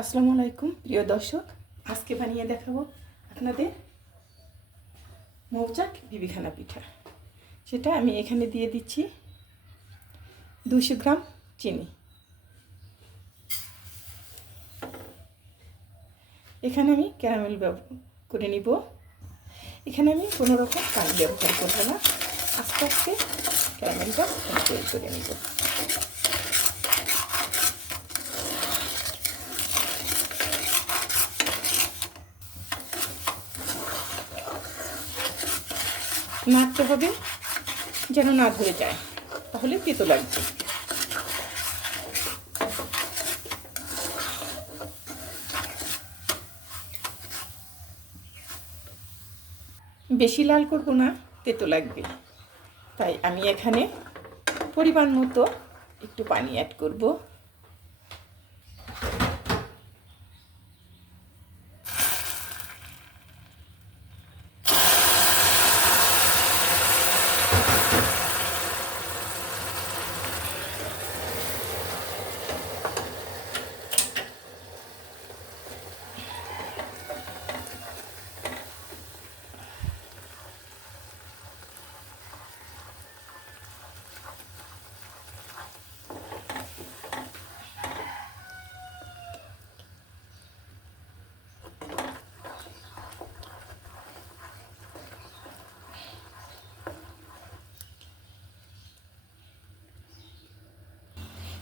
আসসালামু আলাইকুম, প্রিয় দর্শক। আজকে বানিয়ে দেখাবো আপনাদের মৌচাক বিবিখানা পিঠা। সেটা আমি এখানে দিয়ে দিচ্ছি দুশো গ্রাম চিনি। এখানে আমি ক্যারামেল ব্যবহার করে নিব। এখানে আমি কোনো রকম পানি ব্যবহার করব না। আস্তে আস্তে ক্যারামেলটা করে নিব। নাড়তে হবে, যেন না ধরে যায়। তাহলে তেতো লাগবে। বেশি লাল করব না, তেতো লাগবে। তাই আমি এখানে পরিমাণ মতো একটু পানি অ্যাড করব।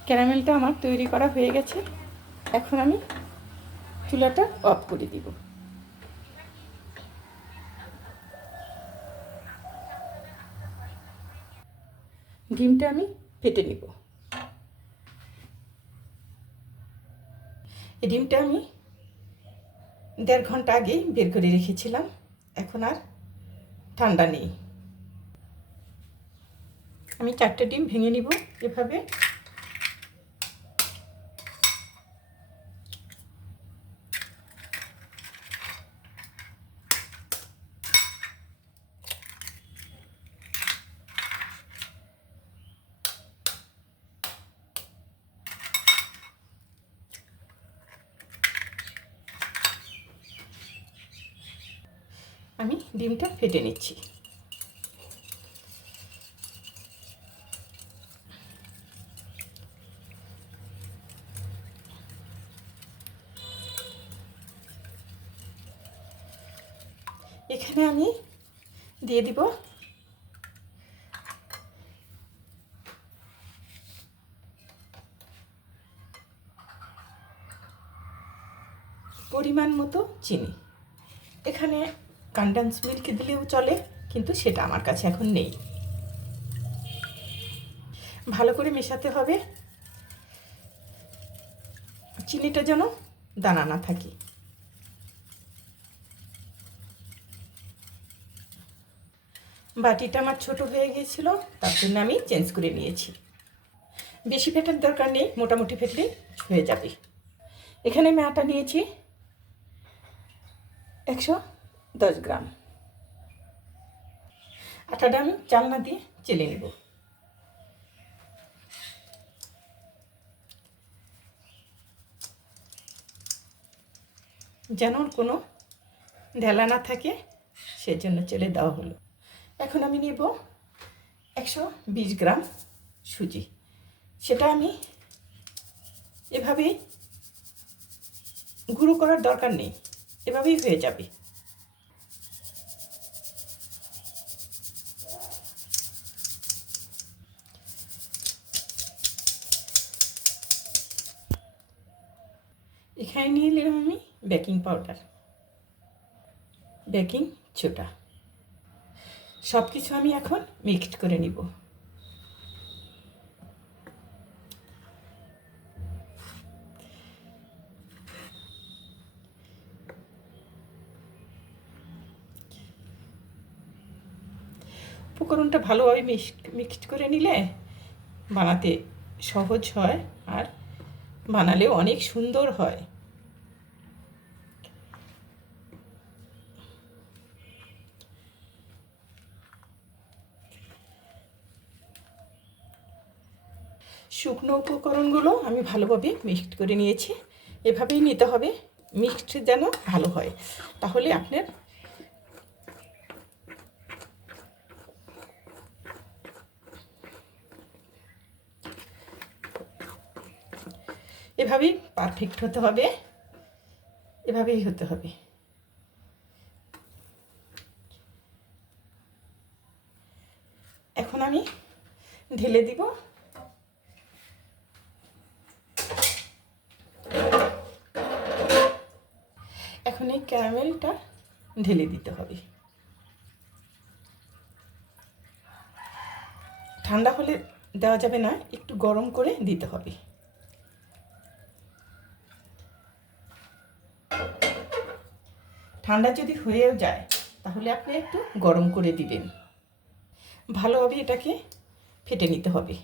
ক্যারামেলটা আমার তৈরি করা হয়ে গেছে। এখন আমি চুলাটা অফ করে দিব। ডিমটা আমি ফেটে নিব। এই ডিমটা আমি দেড় ঘণ্টা আগেই বের করে রেখেছিলাম। এখন আর ঠান্ডা নেই। আমি চারটে ডিম ভেঙে নিব। এভাবে আমি ডিমটা ফেটে নিচ্ছি। এখানে আমি দিয়ে দিব পরিমাণ মতো চিনি। এখানে কন্ডেন্স মিল্ক দিলেও চলে, কিন্তু সেটা আমার কাছে এখন নেই। ভালো করে মেশাতে হবে। চিনিটা যেন দানা না থাকে। বাটিটা আমার ছোট হয়ে গিয়েছিল, তার জন্য আমি চেঞ্জ করে নিয়েছি। বেশি ফেটার দরকার নেই, মোটামুটি ফেটলেই হয়ে যাবে। এখানে আমি আটা নিয়েছি। একশো দশ গ্রাম। আটাটা আমি চালনা দিয়ে চেলে নেব। যেন কোনো ঢেলা না থাকে, সেজন্য চেলে দেওয়া হলো। এখন আমি নেব একশো বিশ গ্রাম সুজি। সেটা আমি এভাবেই গুঁড়ো করার দরকার নেই, এভাবেই হয়ে যাবে। এখানে নিয়ে নিলাম আমি বেকিং পাউডার। বেকিং ছোটা। সব কিছু আমি এখন মিক্সড করে নিব। উপকরণটা ভালোভাবে মিক্সড করে নিলে বানাতে সহজ হয় আর বানালেও অনেক সুন্দর হয়। শুকনো উপকরণগুলো আমি ভালোভাবে মিক্সড করে নিয়েছি। এভাবেই নিতে হবে, মিক্সড যেন ভালো হয়। তাহলে আপনার এভাবেই পারফেক্ট হতে হবে। এভাবেই হতে হবে। এখন আমি ঢেলে দিব। এখন এই ক্যারামেলটা ঢেলে দিতে হবে। ঠান্ডা হলে দেওয়া যাবে না, একটু গরম করে দিতে হবে। ঠান্ডা যদি হয়েও যায়, তাহলে আপনি একটু গরম করে দিবেন। ভালোভাবে এটাকে ফেটে নিতে হবে।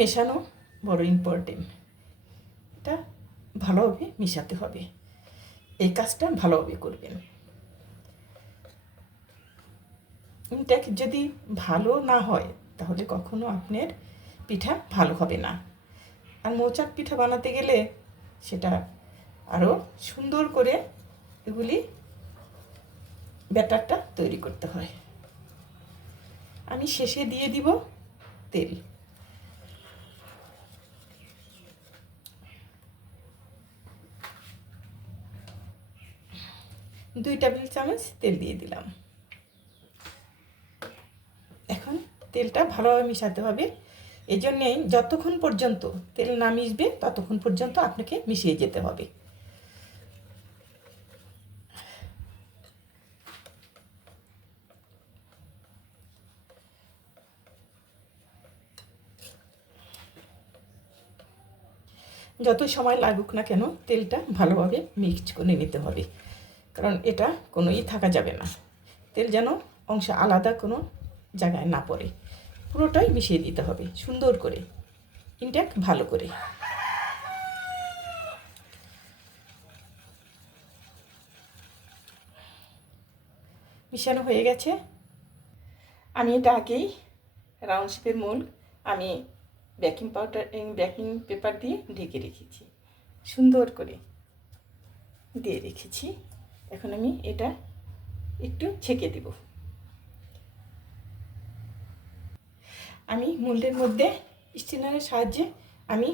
মেশানো বড় ইম্পর্টেন্ট এটা ভালোভাবে মেশাতে হবে। এই কাজটা ভালোভাবে করবেন। এটা যদি ভালো না হয়, তাহলে কখনো আপনার পিঠা ভালো হবে না। আর মৌচাক পিঠা বানাতে গেলে সেটা আরও সুন্দর করে এগুলি ব্যাটারটা তৈরি করতে হয়। আমি শেষে দিয়ে দিব তেল। দুই টেবিল চামচ তেল দিয়ে দিলাম। এখন তেলটা ভালোভাবে মিশাতে হবে। এই জন্যেই যতক্ষণ পর্যন্ত তেল না মিশবে, ততক্ষণ পর্যন্ত আপনাকে মিশিয়ে যেতে হবে। যত সময় লাগুক না কেন, তেলটা ভালোভাবে মিক্সড করে নিতে হবে। কারণ এটা কোনোই থাকা যাবে না। তেল যেন অংশ আলাদা কোনো জায়গায় না পড়ে। পুরোটাই মিশিয়ে দিতে হবে, সুন্দর করে। ইনট্যাক ভালো করে। মিশানো হয়ে গেছে। আমি এটা আগেই রাউন্ড শেপের মূল আমি বেকিং পাউডার বেকিং পেপার দিয়ে ঢেকে রেখেছি। সুন্দর করে দিয়ে রেখেছি। এখন আমি এটা একটু ছেঁকে দেব। আমি মুল্ডের মধ্যে স্টিনারের সাহায্যে আমি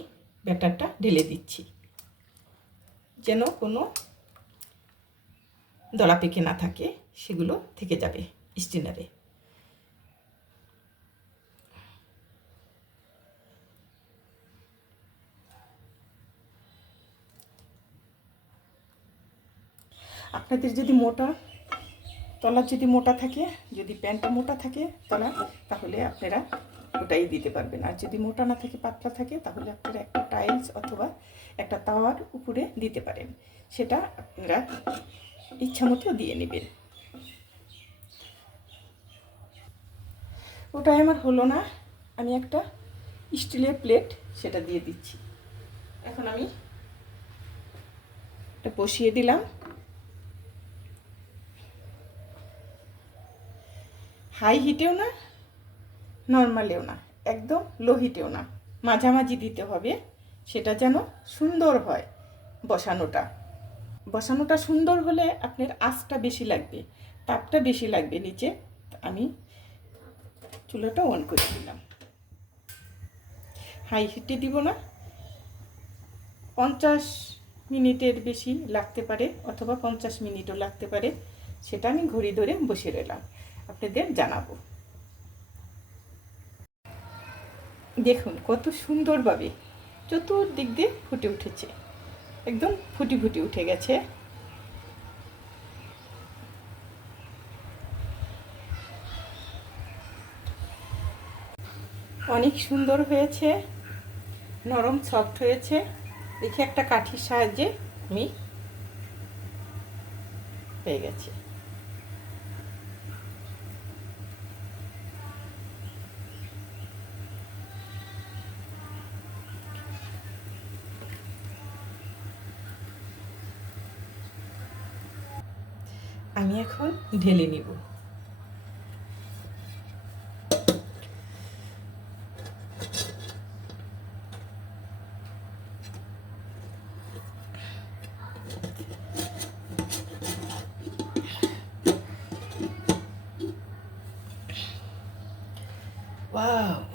ব্যাটারটা ঢেলে দিচ্ছি, যেন কোনো দলা পেকে না থাকে, সেগুলো থেকে যাবে স্টিনারে। আপনাদের যদি মোটা তলা যদি মোটা থাকে, যদি প্যান্টটা মোটা থাকে তলা, তাহলে আপনারা ওটাই দিতে পারবেন। আর যদি মোটা না থাকে, পাতলা থাকে, তাহলে আপনারা একটা টাইলস অথবা একটা তাওয়ার উপরে দিতে পারেন। সেটা আপনারা ইচ্ছা মতো দিয়ে নেবেন। ওটাই আমার হলো না। আমি একটা স্টিলের প্লেট সেটা দিয়ে দিচ্ছি। এখন আমি এটা বসিয়ে দিলাম। হাই হিটেও না, নর্মালেও না, একদম লো হিটেও না। মাঝামাঝি দিতে হবে, সেটা যেন সুন্দর হয় বসানোটা। বসানোটা সুন্দর হলে আপনার আঁচটা বেশি লাগবে, তাপটা বেশি লাগবে নিচে। আমি চুলাটা অন করে দিলাম। হাই হিটে দিব না, পঞ্চাশ মিনিটের বেশি লাগতে পারে, অথবা পঞ্চাশ মিনিটও লাগতে পারে, সেটা আমি ঘড়ি ধরে বসে রইলাম। আপনাদের জানাব। দেখুন, কত সুন্দরভাবে চতুর্দিক দিয়ে ফুটে উঠেছে। একদম ফুটি ফুটি উঠে গেছে। অনেক সুন্দর হয়েছে, নরম সফট হয়েছে। দেখি একটা কাঠির সাহায্যে আমি হয়ে গেছে। আমি এখন ঢেলে নিব।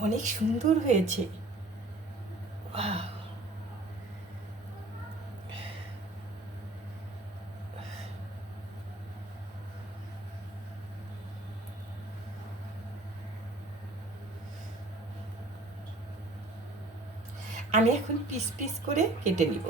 অনেক সুন্দর হয়েছে। ওয়াও। আমি এখন পিস পিস করে কেটে নিব।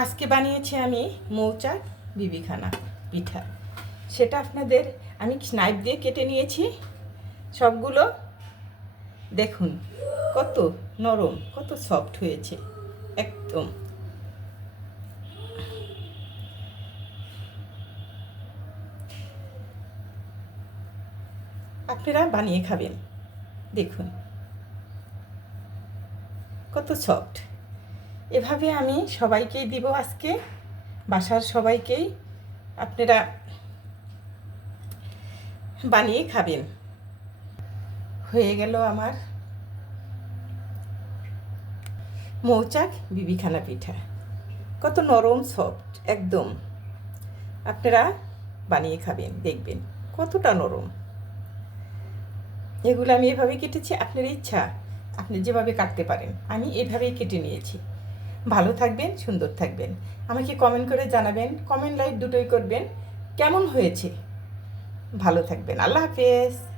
আজকে বানিয়েছি আমি মৌচাক বিবিখানা পিঠা। সেটা আপনাদের আমি স্নাইপ দিয়ে কেটে নিয়েছি। সবগুলো দেখুন, কত নরম, কত সফট হয়েছে, একদম। আপনারা বানিয়ে খাবেন, দেখুন। কত সফট এভাবে আমি সবাইকেই দিব আজকে, বাসার সবাইকেই। আপনারা বানিয়ে খাবেন। হয়ে গেল আমার মৌচাক বিবিখানা পিঠা। কত নরম সফট একদম। আপনারা বানিয়ে খাবেন, দেখবেন কতটা নরম। এগুলো আমি এভাবে কেটেছি, আপনার ইচ্ছা, আপনি যেভাবে কাটতে পারেন। আমি এভাবেই কেটে নিয়েছি। ভালো থাকবেন, সুন্দর থাকবেন। আমাকে কমেন্ট করে জানাবেন কমেন্ট লাইক দুটোই করবেন। কেমন হয়েছে? ভালো থাকবেন। আল্লাহ হাফেজ।